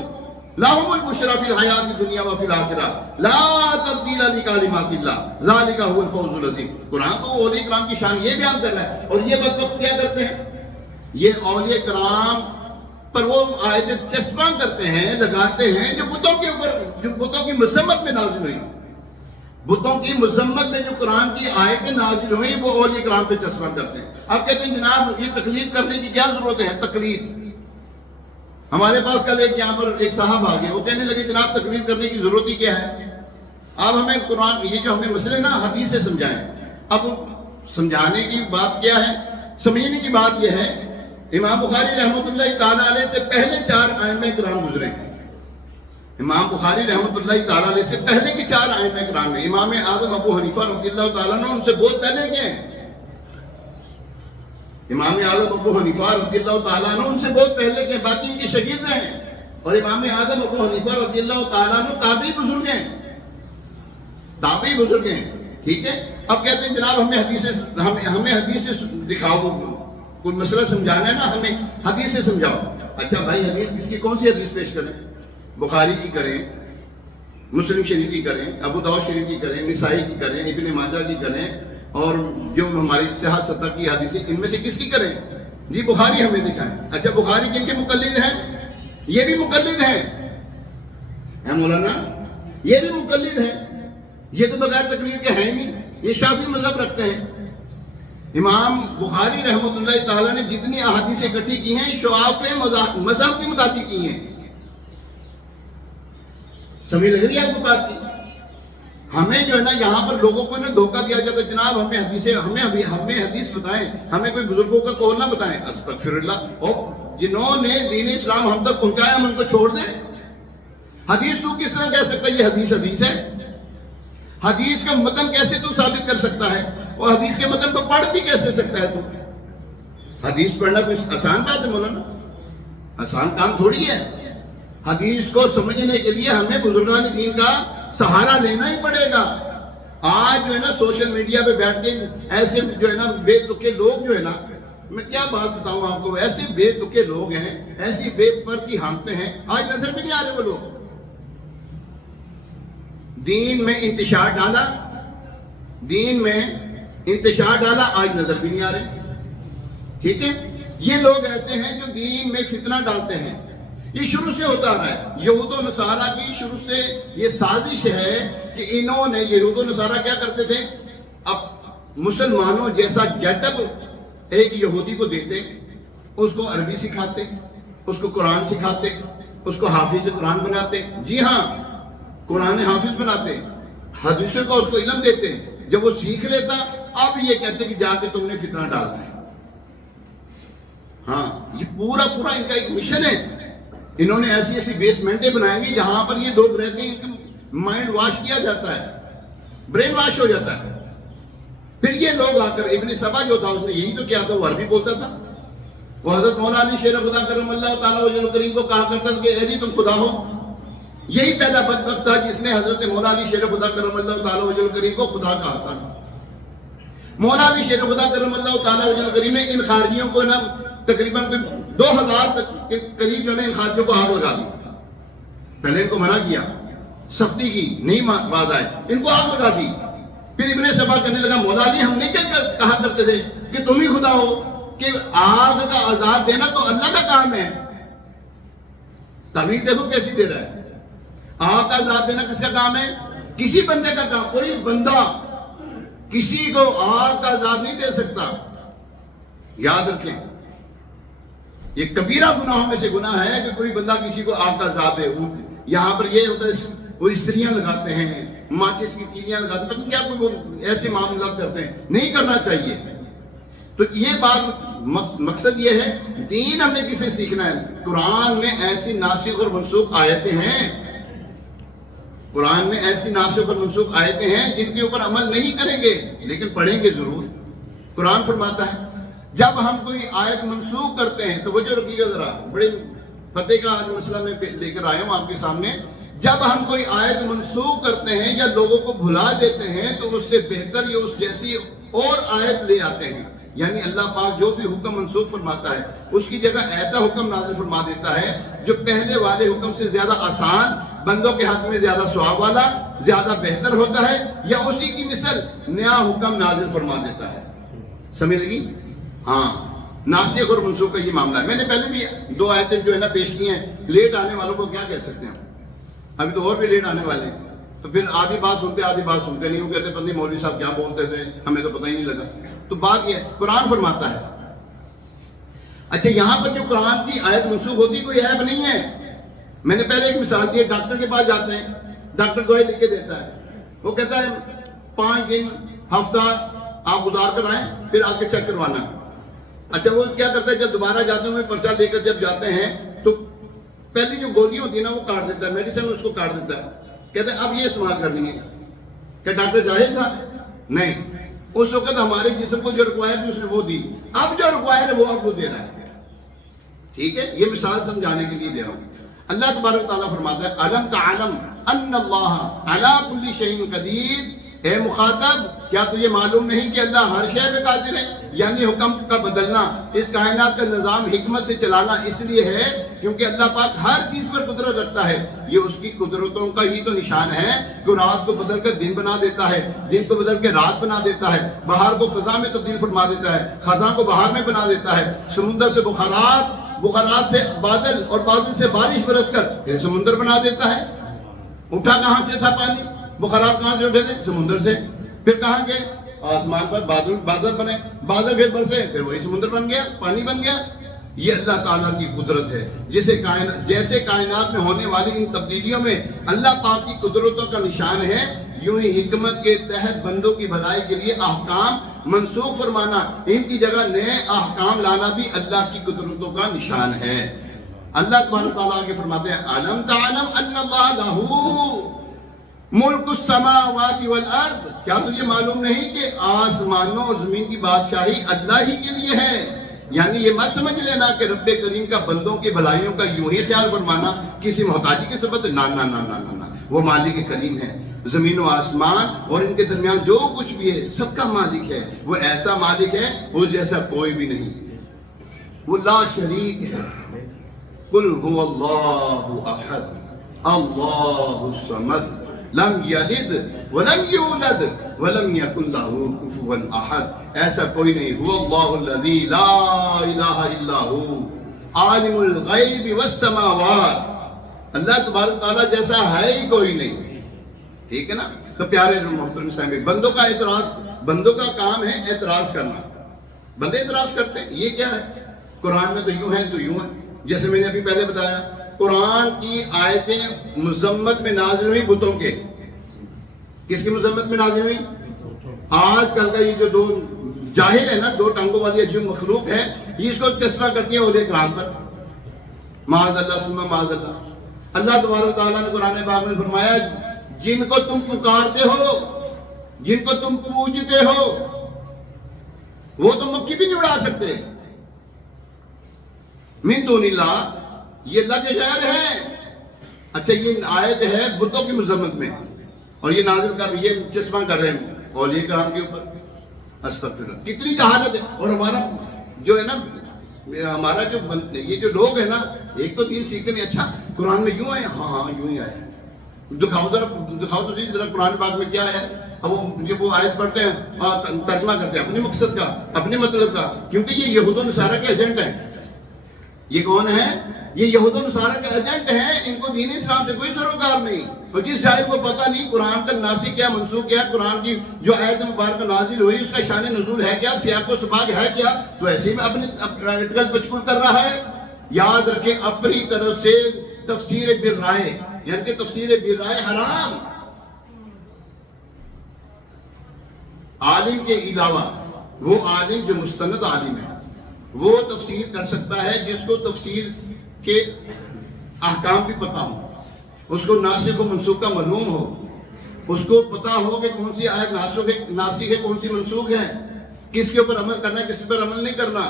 لهم البشرى فی الحیات الدنیا وفی الآخرہ لا تبدیل لکلمات اللہ ذلک هو الفوز العظیم. قرآن تو اولیاء کرام کی شان یہ بیان کر رہا ہے، اور یہ بدبخت کیا کرتے ہیں؟ یہ اولیاء کرام پر وہ آیتیں چسپاں کرتے ہیں، لگاتے ہیں جو بتوں کے اوپر، جو بتوں کی مذمت میں نازل ہوئی. بتوں کی مذمت میں جو قرآن کی آیتیں نازل ہوئی وہ اولیاء کرام پہ چسپاں کرتے ہیں. اب کہتے ہیں جناب یہ تقلید کرنے کی کیا ضرورت ہے؟ تقلید. ہمارے پاس کل یہاں پر ایک صاحب آ گئے، وہ کہنے لگے جناب تقلید کرنے کی ضرورت ہی کیا ہے؟ اب ہمیں قرآن، یہ جو ہمیں مسئلے نا حدیث سے سمجھائیں. اب سمجھانے کی بات کیا ہے؟ سمجھنے کی بات یہ ہے، امام بخاری رحمۃ اللہ تعالیٰ علیہ سے پہلے 4 ائمہ کرام گزرے ہیں. امام بخاری رحمۃ اللہ تعالیٰ علیہ سے پہلے کے 4 ائمہ کرام ہیں. امام اعظم ابو حنیفہ رضی اللہ تعالیٰ عنہ ان سے بہت پہلے کے ہیں. امام اعظم ابو حنیفہ رضی اللہ تعالیٰ عنہ ان سے بہت پہلے کے، باقی ان کے شاگرد ہیں. اور امام اعظم ابو حنیفہ رضی اللہ تعالیٰ عنہ تابعی بزرگ ہیں، تابعی بزرگ ہیں. ٹھیک ہے. اب کہتے ہیں جناب ہمیں حدیث سے دکھاؤ، کوئی مسئلہ سمجھانا ہے نا، ہمیں حدیث سے سمجھاؤ. اچھا بھائی حدیث کس کی، کون سی حدیث پیش کریں؟ بخاری کی کریں، مسلم شریف کی کریں، ابو داؤد شریف کی کریں، نسائی کی کریں، ابن ماجہ کی کریں، اور جو ہماری صحت سطح کی حدیثیں ان میں سے کس کی کریں؟ جی بخاری ہمیں دکھائیں. اچھا بخاری کن کے مقلد ہیں؟ یہ بھی مقلد ہیں مولانا، یہ بھی مقلد ہیں. یہ تو بغیر تقلید کے ہیں ہی نہیں، یہ شافعی مذہب رکھتے ہیں. امام بخاری رحمۃ اللہ تعالیٰ نے جتنی احادیث اکٹھی کی ہیں شعاف مذہب کے مطابق کی ہیں. سمجھ لگ رہی ہے آپ کو بات کی؟ ہمیں جو ہے نا یہاں پر لوگوں کو نا دھوکہ دیا جاتا ہے، جناب ہمیں حدیث بتائیں، ہمیں کوئی بزرگوں کا قول نہ بتائیں. استغفر اللہ. اور جنہوں نے دین اسلام ہم تک پہنچایا ہم ان کو چھوڑ دیں؟ حدیث تو کس طرح کہہ سکتا ہے یہ حدیث ہے؟ حدیث کا متن کیسے تو ثابت کر سکتا ہے؟ اور حدیث کے متن کو پڑھ بھی کیسے سکتا ہے تو؟ حدیث پڑھنا کوئی آسان بات ہے مولانا؟ آسان کام تھوڑی ہے. حدیث کو سمجھنے کے لیے ہمیں بزرگان دین کا سہارا لینا ہی پڑے گا. آج جو ہے نا سوشل میڈیا پہ بیٹھ کے ایسے جو ہے نا بے تکے لوگ جو ہے نا، میں کیا بات بتاؤں آپ کو، ایسے بے تکے لوگ ہیں، ایسی بے پردی ہانکتے ہیں، آج نظر بھی نہیں آ رہے وہ لوگ. دین میں انتشار ڈالا، دین میں انتشار ڈالا، آج نظر بھی نہیں آ رہے. ٹھیک ہے. یہ لوگ ایسے ہیں جو دین میں فتنہ ڈالتے ہیں. یہ شروع سے ہوتا رہا ہے. یہود و نصارہ کی شروع سے یہ سازش ہے کہ انہوں نے، یہود و نصارہ کیا کرتے تھے، اب مسلمانوں جیسا گیٹ اپ ایک یہودی کو دیتے، اس کو عربی سکھاتے، اس کو قرآن سکھاتے، اس کو حافظ قرآن بناتے. جی ہاں، قرآن حافظ بناتے، حدیثوں کو اس کو علم دیتے. جب وہ سیکھ لیتا اب یہ کہتے کہ جا کے تم نے فتنہ ڈالنا ہے. ہاں، یہ پورا ان کا ایک مشن ہے. انہوں نے ایسی بیسمنٹیں بنائیں گی جہاں پر یہ لوگ رہتے ہیں، مائنڈ واش کیا جاتا ہے، برین واش ہو جاتا ہے. پھر یہ لوگ آ کر، ابن سبا جو تھا اس نے یہی تو کیا تھا، وہ عربی بولتا تھا. وہ حضرت مولا علی شیر خدا کرم اللہ تعالیٰ وجل کریم کو کہا کرتا تھا کہ اے علی تم خدا ہو. یہی پہلا بدبخت تھا جس نے حضرت مولا علی شیر خدا کرم اللہ تعالیٰ وجل کریم کو خدا کہا تھا. مولا علی شیر خدا کرم اللہ تعالیٰ وجل کریم نے ان خارجیوں کو نا تقریباً 2000 کے قریب جو نے ان خارجیوں کو آگ لگا دی. پہلے ان کو منع کیا، سختی کی، نہیں باز آئے، ان کو آگ لگا دی. پھر ابن سبا کرنے لگا مولا علی ہم نے کیا کہا کرتے تھے کہ تم ہی خدا ہو، کہ آگ کا عذاب دینا تو اللہ کا کام ہے. تعبیر دیکھو کیسی دے رہا ہے. آگ کا عذاب دینا کس کا کام ہے؟ کسی بندے کا کام. کوئی بندہ کسی کو آگ کا عذاب نہیں دے سکتا. یاد رکھیں، یہ کبیرہ گناہوں میں سے گناہ ہے کہ کوئی بندہ کسی کو آگ کا عذاب دے. یہاں پر یہ ہوتا ہے وہ استریاں لگاتے ہیں، ماچس کی تیلیاں لگاتے ہیں، کیا کوئی ایسے معاملات کرتے ہیں، نہیں کرنا چاہیے. تو یہ بات مقصد یہ ہے دین ہم نے کسے سیکھنا ہے. قرآن میں ایسی ناسخ اور منسوخ آیتیں ہیں، قرآن میں ایسی ناسخ اور منسوخ آیتیں ہیں جن کے اوپر عمل نہیں کریں گے لیکن پڑھیں گے ضرور. قرآن فرماتا ہے جب ہم کوئی آیت منسوخ کرتے ہیں، تو وہ جو رکیے گا ذرا، بڑے فتح کا آج مسئلہ میں لے کر آیا ہوں آپ کے سامنے. جب ہم کوئی آیت منسوخ کرتے ہیں یا لوگوں کو بھلا دیتے ہیں تو اس سے بہتر یا اس جیسی اور آیت لے آتے ہیں. یعنی اللہ پاک جو بھی حکم منسوخ فرماتا ہے اس کی جگہ ایسا حکم نازل فرما دیتا ہے جو پہلے والے حکم سے زیادہ آسان، بندوں کے حق میں زیادہ ثواب والا، زیادہ بہتر ہوتا ہے، یا اسی کی مثل نیا حکم نازل فرما دیتا ہے. سمجھ لگی؟ ہاں، ناسخ اور منسوخ کا یہ معاملہ ہے. میں نے پہلے بھی 2 آیتیں جو ہے نا پیش کی ہیں. لیٹ آنے والوں کو کیا کہہ سکتے ہیں؟ ابھی تو اور بھی لیٹ آنے والے ہیں، تو پھر آدھی بات سنتے آدھی بات سنتے نہیں. وہ کہتے پتہ مولوی صاحب کیا بولتے تھے، ہمیں تو پتہ ہی نہیں لگا. تو بات یہ ہے، قرآن فرماتا ہے. اچھا، یہاں پر جو قرآن کی آیت منسوخ ہوتی کوئی عیب نہیں ہے. میں نے پہلے ایک مثال دی ہے، ڈاکٹر کے پاس جاتے ہیں، ڈاکٹر دوائی لکھ کے دیتا ہے. وہ کہتا ہے 5 دن ہفتہ آپ گزار کر آئیں، پھر آ کے چیک کروانا. اچھا، وہ کیا کرتا ہے، جب دوبارہ جاتے ہیں پرچہ لے کر جب جاتے ہیں تو پہلی جو گولیاں ہوتی ہیں نا وہ کاٹ دیتا ہے، میڈیسن اس کو کاٹ دیتا ہے. کہتے ہیں اب یہ استعمال کرنی ہے. کہ ڈاکٹر جاہل تھا؟ نہیں، اس وقت ہمارے جسم کو جو ریکوائر تھی اس نے وہ دی، اب جو ریکوائر ہے وہ اب وہ دے رہا ہے. ٹھیک ہے، یہ مثال سمجھانے کے لیے دے رہا ہوں. اللہ تبارک تعالیٰ فرماتا ہے علم تعلم ان اللہ علی کل شیء قدیر. اے مخاطب، کیا تجھے معلوم نہیں کہ اللہ ہر شے پہ قادر ہے؟ یعنی حکم کا بدلنا، اس کائنات کا نظام حکمت سے چلانا اس لیے ہے کیونکہ اللہ پاک ہر چیز پر قدرت رکھتا ہے. یہ اس کی قدرتوں کا ہی تو نشان ہے کہ رات کو بدل کر دن بنا دیتا ہے، دن کو بدل کے رات بنا دیتا ہے، بہار کو خزاں میں تبدیل فرما دیتا ہے، خزاں کو بہار میں بنا دیتا ہے، سمندر سے بخارات، بخارات سے بادل، اور بادل سے بارش برس کر پھر سمندر بنا دیتا ہے. اٹھا کہاں سے تھا پانی؟ بخارات کہاں سے اٹھے تھے؟ سمندر سے. پھر کہاں گئے؟ آسمان پر بادل بنے، بادل پھر برسے، پھر وہی سمندر بن گیا، پانی بن گیا. یہ اللہ تعالیٰ کی قدرت ہے. جیسے کائنات میں ہونے والی ان تبدیلیوں میں اللہ پاک کی قدرتوں کا نشان ہے، یوں ہی حکمت کے تحت بندوں کی بھلائی کے لیے احکام منسوخ فرمانا، ان کی جگہ نئے احکام لانا بھی اللہ کی قدرتوں کا نشان ہے. اللہ تبارک تعالیٰ کے فرماتے ہیں علم تعلم ان اللہ لہو ملک السماوات والارض. کیا تجھے معلوم نہیں کہ آسمانوں اور زمین کی بادشاہی اللہ ہی کے لیے ہے؟ یعنی یہ مت سمجھ لینا کہ رب کریم کا بندوں کی بھلائیوں کا یوں ہی خیال فرمانا کسی محتاجی کے سبب. نا نا نا نا نا نا، وہ مالک کریم ہے. زمین و آسمان اور ان کے درمیان جو کچھ بھی ہے سب کا مالک ہے. وہ ایسا مالک ہے اس جیسا کوئی بھی نہیں. وہ لا شریک ہے. قل هو اللہ احد اللہ الصمد لم یلد ولم یولد ولم یکن له کفوا احد. ایسا کوئی نہیں. هو اللہ الذی لا الہ الا هو عالم الغیب والسماوات. اللہ تبارک تعالیٰ جیسا ہے ہی کوئی نہیں. ٹھیک ہے نا؟ تو پیارے محترم صاحب، بندوں کا اعتراض، بندوں کا کام ہے اعتراض کرنا. بندے اعتراض کرتے ہیں، یہ کیا ہے؟ قرآن میں تو یوں ہے تو یوں ہے. جیسے میں نے ابھی پہلے بتایا، قرآن کی آیتیں مذمت میں نازل ہوئی بتوں کے. کس کی مذمت میں نازل ہوئی؟ آج کل کا یہ جو 2 جاہل ہے نا، 2 ٹانگوں والی عجیب مخلوق ہے، یہ اس کو تذکرہ کرتی ہے اولیاء کرام پر. معاذ اللہ ثم معاذ اللہ. اللہ تبارک تعالیٰ نے قرآن پاک میں فرمایا جن کو تم پکارتے ہو، جن کو تم پوجتے ہو، وہ تو مکھی بھی نہیں اڑا سکتے. من دون اللہ، یہ اللہ کے غیر ہے. اچھا، یہ آیت ہے بتوں کی مذمت میں، اور یہ نازل کر، یہ چشمہ کر رہے ہیں اولیاء کرام کے اوپر. استغفر اللہ، کتنی جہالت ہے. اور ہمارا جو ہے نا، ہمارا جو یہ جو لوگ ہیں نا، ایک تو 3 سیکھتے نہیں. اچھا قرآن میں یوں آئے؟ ہاں یوں ہی آیا ہے. دکھاؤ تو صحیح ذرا قرآن پاک میں کیا ہے. اب وہ آیت پڑھتے ہیں، ترجمہ کرتے ہیں اپنے مقصد کا، اپنے مطلب کا، کیونکہ یہ یہود و نصارہ کے ایجنٹ ہیں. یہ کون ہے؟ یہ یہود و نصارہ کے ایجنٹ ہیں. ان کو دین اسلام سے کوئی سروکار نہیں. اور جس جاہل کو پتہ نہیں قرآن کا ناسخ کیا منسوخ کیا، قرآن کی جو آیت مبارکہ نازل ہوئی اس کا شان نزول ہے کیا، سیاق و سباق ہے کیا، تو ایسے ہی میں اپنے اٹکل پچکل کر رہا ہے. یاد رکھیں اپنی طرف سے تفسیر بالرائے، یعنی کہ تفسیر بالرائے حرام. عالم کے علاوہ وہ عالم جو مستند عالم ہے وہ تفسیر کر سکتا ہے جس کو تفسیر کے احکام بھی پتہ ہو، اس کو ناسخ و منسوخ کا معلوم ہو، اس کو پتہ ہو کہ کون سی آیت ناسخ ہے کون سی منسوخ ہے. کس کے اوپر عمل کرنا ہے، کس پر عمل نہیں کرنا.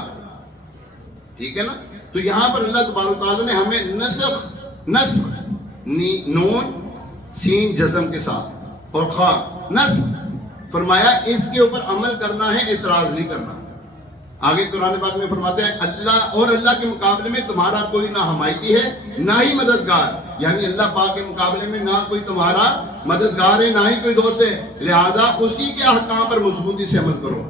ٹھیک ہے نا. تو یہاں پر اللہ تبارک و تعالیٰ نے ہمیں نسخ نون سین جزم کے ساتھ اور خا نسخ فرمایا، اس کے اوپر عمل کرنا ہے، اعتراض نہیں کرنا. آگے قرآن پاک میں فرماتے ہیں اللہ کے مقابلے میں تمہارا کوئی نہ حمایتی ہے نہ ہی مددگار. یعنی اللہ پاک کے مقابلے میں نہ کوئی تمہارا مددگار ہے نہ ہی کوئی دوست ہے، لہذا اسی کے احکام پر مضبوطی سے عمل کرو.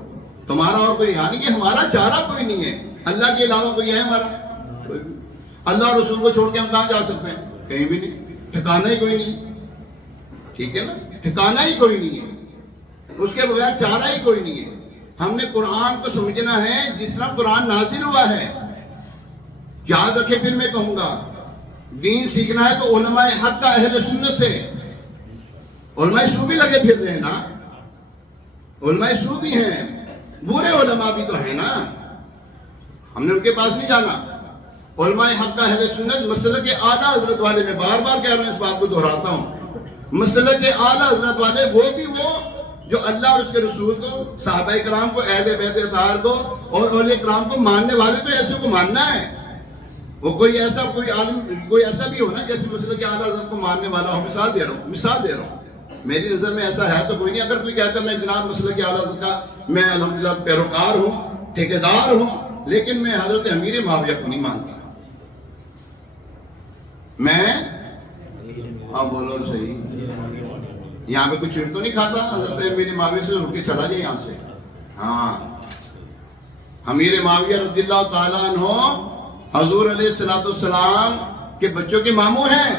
تمہارا اور کوئی، یعنی کہ ہمارا چارہ کوئی نہیں ہے، اللہ کے علاوہ کوئی ہے ہمارا؟ اللہ اور رسول کو چھوڑ کے ہم کہاں جا سکتے ہیں؟ کہیں بھی نہیں، ٹھکانہ ہی کوئی نہیں. ٹھیک ہے نا، ٹھکانہ ہی کوئی نہیں ہے، اس کے بغیر چارہ ہی کوئی نہیں ہے. ہم نے قرآن کو سمجھنا ہے جس طرح قرآن نازل ہوا ہے. یاد رکھے، پھر میں کہوں گا، دین سیکھنا ہے تو علماء حق کا، اہل سنت سے. علماء سو بھی لگے پھر رہے نا، علماء سو بھی ہیں، برے علماء بھی تو ہیں نا، ہم نے ان کے پاس نہیں جانا. علماء حق کا، اہل سنت، مسلک کے اعلیٰ حضرت والے، میں بار بار کہہ رہا ہوں، اس بات کو دہراتا ہوں، مسلک کے اعلیٰ حضرت والے وہ بھی وہ جو اللہ اور اس کے رسول کو، صحابہ کرام کو، اہل بیت اطہار کو اور اولیاء کرام کو ماننے والے، تو ایسے کو ماننا ہے. وہ کوئی عالم کوئی ایسا بھی ہو نا جیسے مسلک کے اعلیٰ حضرت کو ماننے والا ہو. مثال دے رہا ہوں، میری نظر میں ایسا ہے تو کوئی نہیں. اگر کوئی کہتا ہے میں جناب مسلک کے اعلیٰ حضرت کا میں الحمدللہ پیروکار ہوں، ٹھیکیدار ہوں، لیکن میں حضرت امیر معاویہ کو نہیں مانتا. میں بولو صحیح، یہاں پہ کچھ چڑ تو نہیں کھاتا حضرت امیر معاویہ سے اٹھ کے چلا جائے یہاں سے. ہاں، امیر معاویہ رضی اللہ تعالیٰ عنہ حضور علیہ السلام کے بچوں کے ماموں ہیں.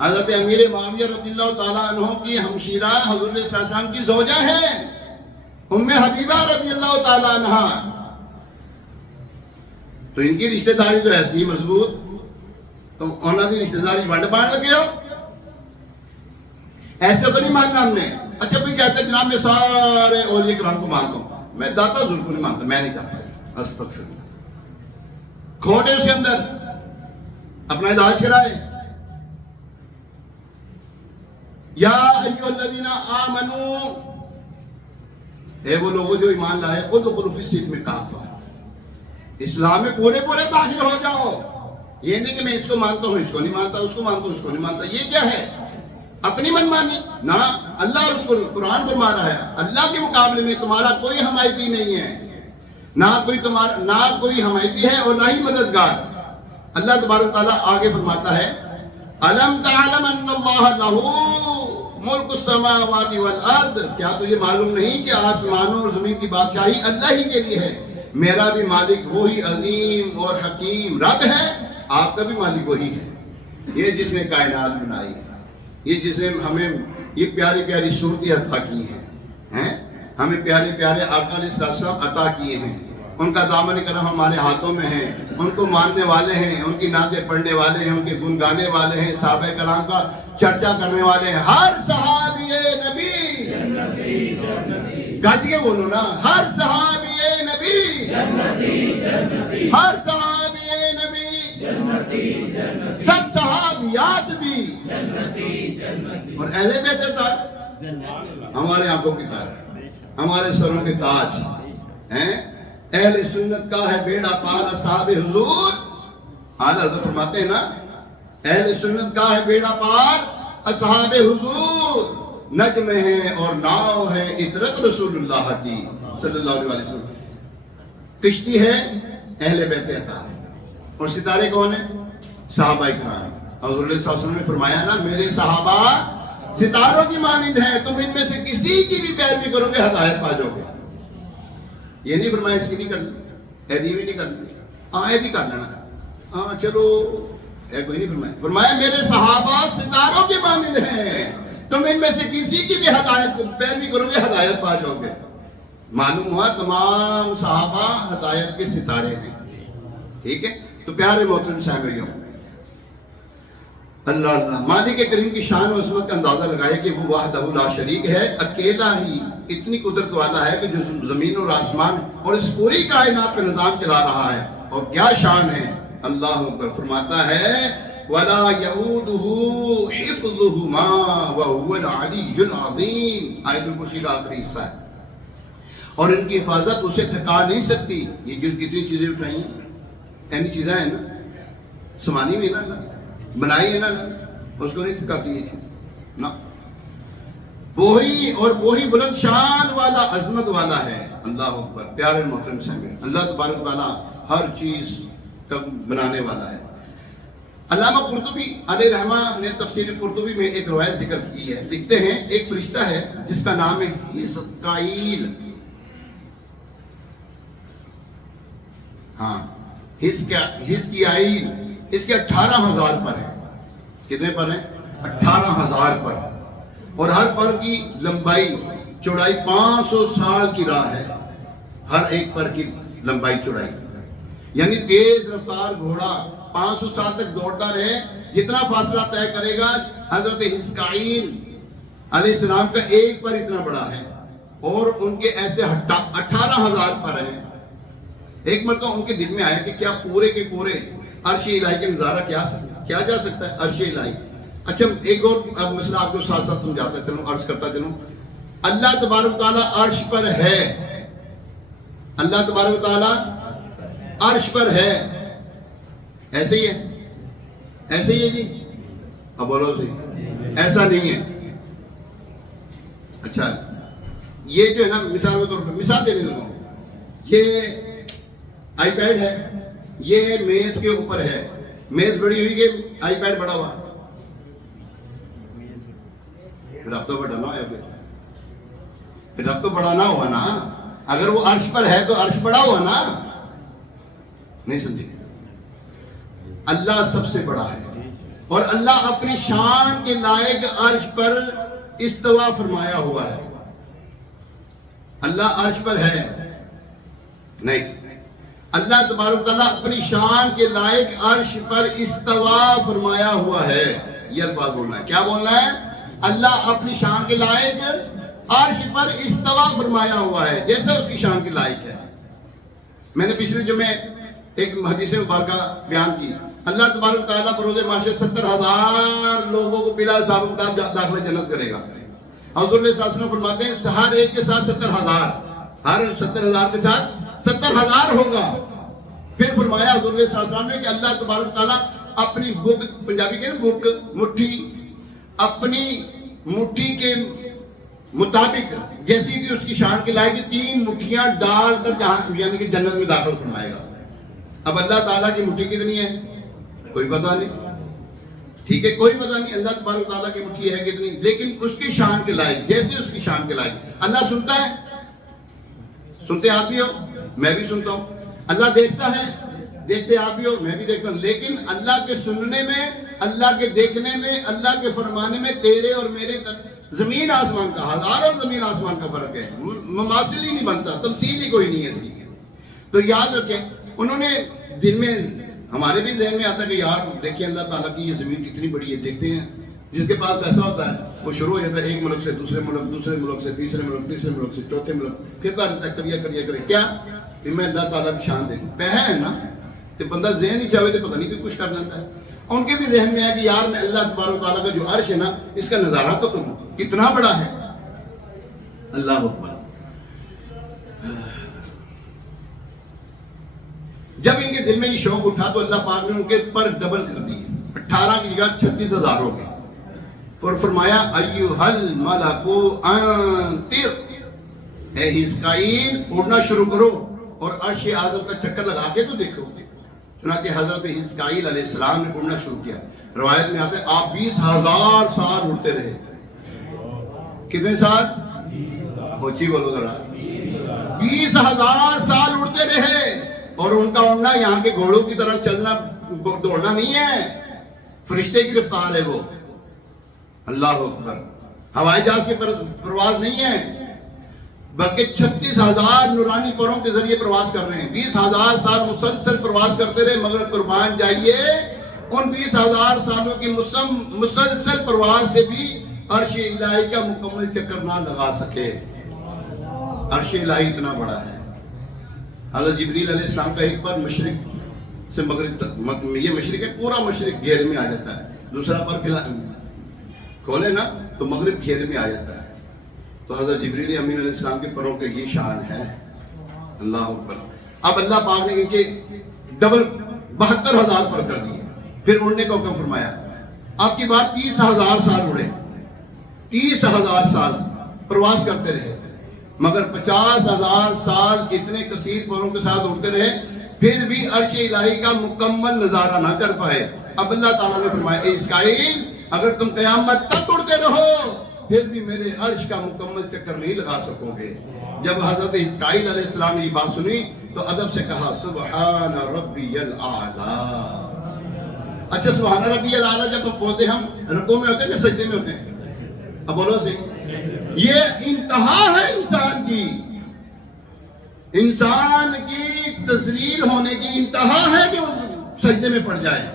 حضرت امیر معاویہ رضی اللہ تعالیٰ عنہ کی ہمشیرہ حضور علیہ السلام کی زوجہ ہیں ام حبیبہ رضی اللہ تعالیٰ عنہ. تو ان کی رشتہ داری تو ایسی ہی مضبوط. تو انہوں کی رشتہ داری ونڈ بانٹ لگے ہو، ایسے تو نہیں ماننا ہم نے. اچھا کوئی کہتا ہے جناب میں سارے اولیاء کرام کو مانتا ہوں، میں داتا حضور کو نہیں مانتا، میں نہیں چاہتا. استغفر اللہ. کھوٹ ہے اس کے اندر، اپنا علاج کرائے. یا ایھا الذین آمنو، اے وہ لوگوں جو ایمان لائے، ادخلوا فی السلم کافہ، اسلام میں پورے داخل ہو جاؤ. یہ نہیں کہ میں اس کو مانتا ہوں، اس کو نہیں مانتا، اس کو مانتا ہوں، اس کو نہیں مانتا. یہ کیا ہے؟ اپنی من مانی نہ. اللہ اور اس کو قرآن فرما رہا ہے اللہ کے مقابلے میں تمہارا کوئی حمایتی نہیں ہے، نہ کوئی حمایتی ہے اور نہ ہی مددگار. اللہ تبارک تعالیٰ آگے فرماتا ہے الم تعلم ان اللہ لہ ملک السماوات والارض، کیا تجھے معلوم نہیں کہ آسمانوں اور زمین کی بادشاہی اللہ ہی کے لیے ہے؟ میرا بھی مالک وہی عظیم اور حکیم رب ہے، آپ کا بھی مالک وہی ہے. یہ جس نے کائنات بنائی ہے، یہ جس نے ہمیں یہ پیاری پیاری صورتیں عطا کی ہیں، ہمیں پیارے پیارے آقا علیہ السلام عطا کیے ہیں. ان کا دامن کرم ہمارے ہاتھوں میں ہے، ان کو ماننے والے ہیں، ان کی نعتیں پڑھنے والے ہیں، ان کے گن گانے والے ہیں، صحابہ کرام کا چرچا کرنے والے ہیں. ہر صحابی نبی جنتی جنتی، گج کے بولو نا، ہر صحابی نبی جنتی جنتی، ہر صحابی نبی جنتی جنتی، سب صحابیات بھی جنتی جنتی. اور اہل بیت اطہار ہمارے آنکھوں کی تار، ہمارے سروں کے تاج ہیں. اہل سنت کا ہے بیڑا پار اصحاب حضور. اعلیٰ حضرت فرماتے ہیں نا، اہل سنت کا ہے بیڑا پار اصحاب حضور، نجم ہے اور ناؤ ہے عطرت رسول اللہ کی صلی اللہ علیہ وسلم. کشتی ہے اہل بیت اطہار، اور ستارے کون ہیں؟ صحابہ کرام. حضور علیہ السلام نے فرمایا نا، میرے صحابہ ستاروں کی مانند ہیں، تم ان میں سے کسی کی بھی پیروی کرو گے ہدایت پا جاؤ گے. یہ نہیں فرمایا اس کی نہیں کرنی، ایدی بھی نہیں کرنی، ایدی کر لینا، ہاں چلو کوئی نہیں فرمایا. فرمایا میرے صحابہ ستاروں کی مانند ہیں، تم ان میں سے کسی کی بھی ہدایت پیروی کرو گے ہدایت پا جاؤ گے. معلوم ہوا تمام صحابہ ہدایت کے ستارے ہیں. ٹھیک ہے. تو پیارے محترم صاحبیوں، اللہ مالک کریم کی شان و عظمت کا اندازہ لگائے کہ وہ وحدہ لا شریک ہے، اکیلا ہی اتنی قدرت والا ہے کہ جو زمین اور آسمان اور اس پوری کائنات کا نظام چلا رہا ہے. اور کیا شان ہے. اللہ اکبر. فرماتا ہے وَلَا يَعُودُهُ حِفْظُهُمَا وَهُوَ الْعَلِيُّ الْعَظِيمُ. آیت الکرسی کا آخری حصہ ہے. اور ان کی حفاظت اسے تھکا نہیں سکتی. یہ جو کتنی چیزیں اٹھائی ہیں اینی چیزیں ہیں نا, سمانی میں نا بنائی ہے نا, اس کو نہیں تھکاتی یہ چیز نا. وہی اور وہی بلند شان والا عظمت والا ہے. اللہ اکبر. پیارے محترم صاحب, اللہ تبارک تعالیٰ ہر چیز کا بنانے والا ہے. علامہ قرطبی علیہ رحمہ نے تفسیر قرطبی میں ایک روایت ذکر کی ہے. لکھتے ہیں ایک فرشتہ ہے جس کا نام ہے حزقائیل. ہاں حزقائیل. اس کے 18,000 پر ہے. کتنے پر ہیں؟ 18,000 پر. اور ہر پر کی لمبائی چوڑائی 500 سال کی راہ ہے. ہر ایک پر کی لمبائی چوڑائی, یعنی تیز رفتار گھوڑا 500 سال تک دوڑتا رہے, جتنا فاصلہ طے کرے گا. حضرت حزقائیل علیہ السلام کا ایک پر اتنا بڑا ہے, اور ان کے ایسے 18,000 پر ہیں. ایک مرتبہ ان کے دل میں آیا کہ کیا پورے کے پورے عرش الہی کا نظارہ کیا جا سکتا ہے. عرش الہی. اچھا ایک اور مسئلہ آپ کو ساتھ ساتھ سمجھاتا چلوں, عرض کرتا چلوں. اللہ تبارک تعالیٰ عرش پر ہے. اللہ تبارک تعالیٰ عرش پر ہے. ایسے ہی ہے, ایسے ہی ہے جی. اب بولو جی ایسا نہیں ہے. اچھا یہ جو ہے نا, مثال کے طور پر مثال دینے لگا ہوں. یہ آئی پیڈ ہے, یہ میز کے اوپر ہے. میز بڑی ہوئی کہ آئی پیڈ بڑا ہوا, پھر اب تو بڑھانا ہے. پھر اب تو بڑھانا ہوا نا. اگر وہ عرش پر ہے تو عرش بڑا ہوا نا. نہیں سمجھے؟ اللہ سب سے بڑا ہے, اور اللہ اپنی شان کے لائق عرش پر استوا فرمایا ہوا ہے. اللہ عرش پر ہے نہیں, اللہ تبارک تعالیٰ اپنی شان کے لائق عرش پر استوا فرمایا ہوا ہے. یہ الفاظ بولنا ہے. کیا بولنا ہے؟ اللہ اپنی شان کے لائق عرش پر استوا فرمایا ہوا ہے, جیسے اس کی شان کے لائق ہے. میں نے پچھلے جمعے ایک حدیث مبارکہ بیان کی. اللہ تبارک تعالیٰ بروز معاشر 70,000 لوگوں کو بلا حساب کتاب داخلہ جنت کرے گا. حضور صلی اللہ علیہ وسلم فرماتے ہیں ہر ایک کے ساتھ 70,000, ہر 70,000 کے ساتھ 70,000 ہوگا. پھر فرمایا حضور صلی اللہ علیہ وسلم نے کہ اللہ تبارک تعالیٰ اپنی بک, پنجابی کے بک مٹھی, اپنی مٹھی کے مطابق جیسی کہ اس کی شان کے لائق 3 مٹھیاں ڈال کر جہاں یعنی کہ جنت میں داخل فرمائے گا. اب اللہ تعالیٰ کی مٹھی کتنی ہے کوئی پتہ نہیں, ٹھیک ہے, کوئی پتہ نہیں اللہ تبارک تعالیٰ کی مٹھی ہے کتنی, لیکن اس کی شان کے لائق, جیسے اس کی شان کے لائق. اللہ سنتا ہے, سنتے آپ بھی ہو, میں بھی سنتا ہوں. اللہ دیکھتا ہے, دیکھتے آپ بھی ہو, میں بھی دیکھتا ہوں. لیکن اللہ کے سننے میں, اللہ کے دیکھنے میں, اللہ کے فرمانے میں تیرے اور میرے زمین آسمان کا, ہزاروں زمین آسمان کا فرق ہے. مماثل ہی نہیں بنتا, تمثیل ہی کوئی نہیں ہے اس کی. تو یاد رکھیں, انہوں نے دن میں, ہمارے بھی ذہن میں آتا ہے کہ یار دیکھیں اللہ تعالیٰ کی یہ زمین کتنی بڑی ہے. دیکھتے ہیں جس کے پاس پیسہ ہوتا ہے وہ شروع ہو جاتا ہے ایک ملک سے دوسرے ملک, دوسرے ملک سے تیسرے ملک, تیسرے ملک سے چوتھے ملک, پھرتا رہتا ہے کرے کیا کہ میں اللہ تعالیٰ کی شان دیکھوں. پیسہ ہے نا تو بندہ ذہن ہی چاہے تو پتہ نہیں کہ کچھ کر لیتا ہے. ان کے بھی ذہن میں ہے کہ یار میں اللہ تبارک تعالیٰ کا جو عرش ہے نا اس کا نظارہ تو کروں, کتنا بڑا ہے. اللہ اکبر. جب ان کے دل میں یہ شوق اٹھا تو اللہ پاک نے ان کے پر ڈبل کر دی, 18 کی جگہ 36,000 ہو گئے. اور فرمایا ایوہل ملکو انطر, اے حزقائیل اڑنا شروع کرو اور عرش اعظم کا چکر لگا کے تو دیکھو. چنانچہ حضرت حزقائیل علیہ السلام نے اڑنا شروع کیا. روایت میں آتا ہے آپ 20,000 سال اڑتے رہے. کتنے سال؟ بوچی بولو ذرا. 20,000 سال اڑتے رہے. اور ان کا اڑنا یہاں کے گھوڑوں کی طرح چلنا دوڑنا نہیں ہے, فرشتے کی رفتار ہے وہ. اللہ اکبر. ہوائی جہاز کی پرواز نہیں ہے, بلکہ 36,000 نورانی پروں کے ذریعے پرواز کر رہے ہیں. 20,000 سال مسلسل پرواز کرتے رہے, مگر قربان جائیے ان 20,000 سالوں کی مسلسل پرواز سے بھی عرش الہی کا مکمل چکر نہ لگا سکے. عرش الہی اتنا بڑا ہے. حضرت جبریل علیہ السلام کا ایک پر مشرق سے مغرب تک, یہ مشرق ہے, پورا مشرق گھیرے میں آ جاتا ہے. دوسرا پر کھولے نا تو مغرب گھیرے میں آ جاتا ہے. تو حضرت جبریل امین علیہ السلام کے پروں کے یہ شان ہے. اللہ اکبر. اب اللہ پاک نے ان کے ڈبل 72,000 پر کر دیے. پھر اڑنے کا حکم فرمایا. آپ کی بات 30,000 سال اڑے, 30,000 سال پرواز کرتے رہے, مگر 50,000 سال اتنے کثیر پروں کے ساتھ اڑتے رہے, پھر بھی عرش الہی کا مکمل نظارہ نہ کر پائے. اب اللہ تعالیٰ نے فرمایا اے اسرائیل, اگر تم قیامت تک اڑتے رہو پھر بھی میرے عرش کا مکمل چکر نہیں لگا سکو گے. جب حضرت اسرائیل علیہ السلام نے یہ بات سنی تو ادب سے کہا سبحان ربی الاعلیٰ. اچھا سبحان ربی الاعلیٰ جب ہم بولتے ہم رکوع میں ہوتے ہیں کہ سجدے میں ہوتے ہیں؟ اب بولو سے, یہ انتہا ہے انسان کی, انسان کی تذلیل ہونے کی انتہا ہے کہ وہ سجدے میں پڑ جائے.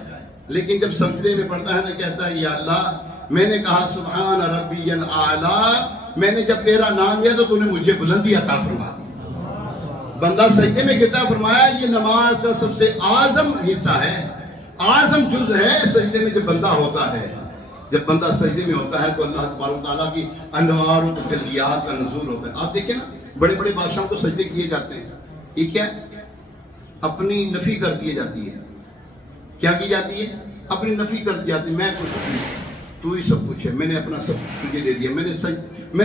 لیکن جب سجدے میں پڑتا ہے نا کہتا ہے یا اللہ میں نے کہا سبحان ربی الاعلیٰ, میں نے جب تیرا نام لیا تو تو نے مجھے بلندی عطا فرما دی. بندہ سجدے میں گرتا, فرمایا یہ نماز کا سب سے اعظم حصہ ہے, اعظم جز ہے سجدے میں جب بندہ ہوتا ہے. جب بندہ سجدے میں ہوتا ہے تو اللہ تبارک و تعالیٰ کی انوار و تجلیات کا نزول ہوتا ہے. آپ دیکھیں نا بڑے بڑے بادشاہوں کو سجدے کیے جاتے ہیں, یہ کیا اپنی نفی کر دی جاتی ہے. کیا کی جاتی ہے؟ اپنی نفی کر دی جاتی ہے. میں کچھ نہیں, تو ہی سب کچھ ہے, میں نے اپنا سب تجھے دے دیا, میں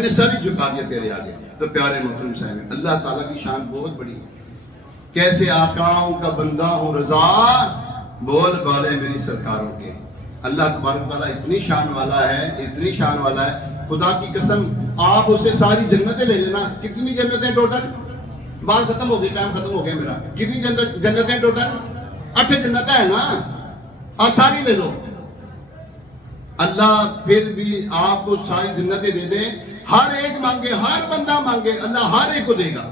نے سر ہی جھکا دیا تیرے آگے. تو پیارے محترم صاحب اللہ تعالیٰ کی شان بہت بڑی ہے. کیسے آقاؤں کا بندہ ہوں رضا, بول بالے میری سرکاروں کے. اللہ تبارک تعالیٰ اتنی شان والا ہے, اتنی شان والا ہے, خدا کی قسم آپ اسے ساری جنتیں لے لینا. کتنی جنتیں ٹوٹل؟ بات ختم ہو گئی, ٹائم ختم ہو گیا میرا. کتنی جنتیں ٹوٹل؟ 8 جنتیں ہیں نا, آپ ساری لے لو. اللہ پھر بھی آپ کو ساری جنتیں دے دیں. ہر ایک مانگے, ہر بندہ مانگے, اللہ ہر ایک کو دے گا.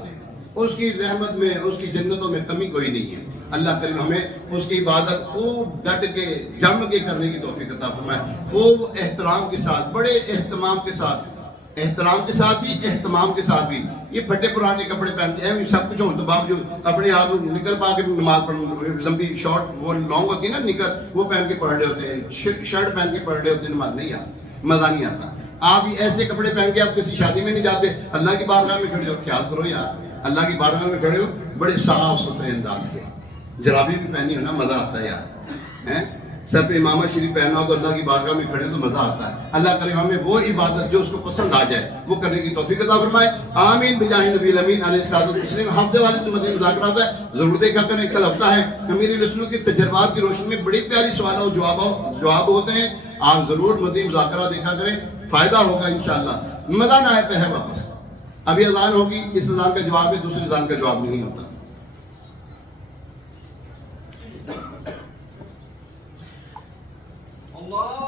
اس کی رحمت میں, اس کی جنتوں میں کمی کوئی نہیں ہے. اللہ کریم ہمیں اس کی عبادت خوب ڈٹ کے جم کے کرنے کی توفیق عطا فرمائے. خوب احترام کے ساتھ, بڑے اہتمام کے ساتھ, احترام کے ساتھ بھی, اہتمام کے ساتھ بھی. یہ پھٹے پرانے کپڑے پہنتے ہیں, سب کچھ ہونے کے باوجود اپنے آپ نکل پا کے نماز پڑھنے, لمبی شارٹ وہ لانگ ہوتی ہے نا نکل, وہ پہن کے پڑھ رہے ہوتے ہیں, شرٹ پہن کے پڑھ رہے ہوتے ہیں, نماز نہیں آتی, مزہ نہیں آتا. آپ ایسے کپڑے پہن کے آپ کسی شادی میں نہیں جاتے, اللہ کی بارگاہ میں کھڑے ہو, خیال کرو یار, اللہ کی بارگاہ میں کھڑے ہو بڑے صاف ستھرے انداز سے, جرابی بھی پہنی ہو نا, مزہ آتا ہے یار. سر پہ امامہ شریف پہنا ہو تو اللہ کی بارگاہ میں کھڑے تو مزہ آتا ہے. اللہ کریم ہمیں وہ عبادت جو اس کو پسند آ جائے وہ کرنے کی توفیق عطا فرمائے. آمین بجاہ نبی الامین علیہ الصلوۃ والتسلیم. ہفتے والے مدنی مذاکرات ہے, ضرور دیکھا کریں. کل ہفتہ ہے, امیر لسنوں کے تجربات کی روشنی میں بڑی پیاری سوال و جواب ہوتے ہیں. آپ ضرور مدنی مذاکرہ دیکھا کریں, فائدہ ہوگا انشاءاللہ. مزہ نہ آئے پہ ہے واپس. ابھی اذان ہوگی, اس اذان کا جواب ہے, دوسری اذان کا جواب نہیں ہوتا. اللہ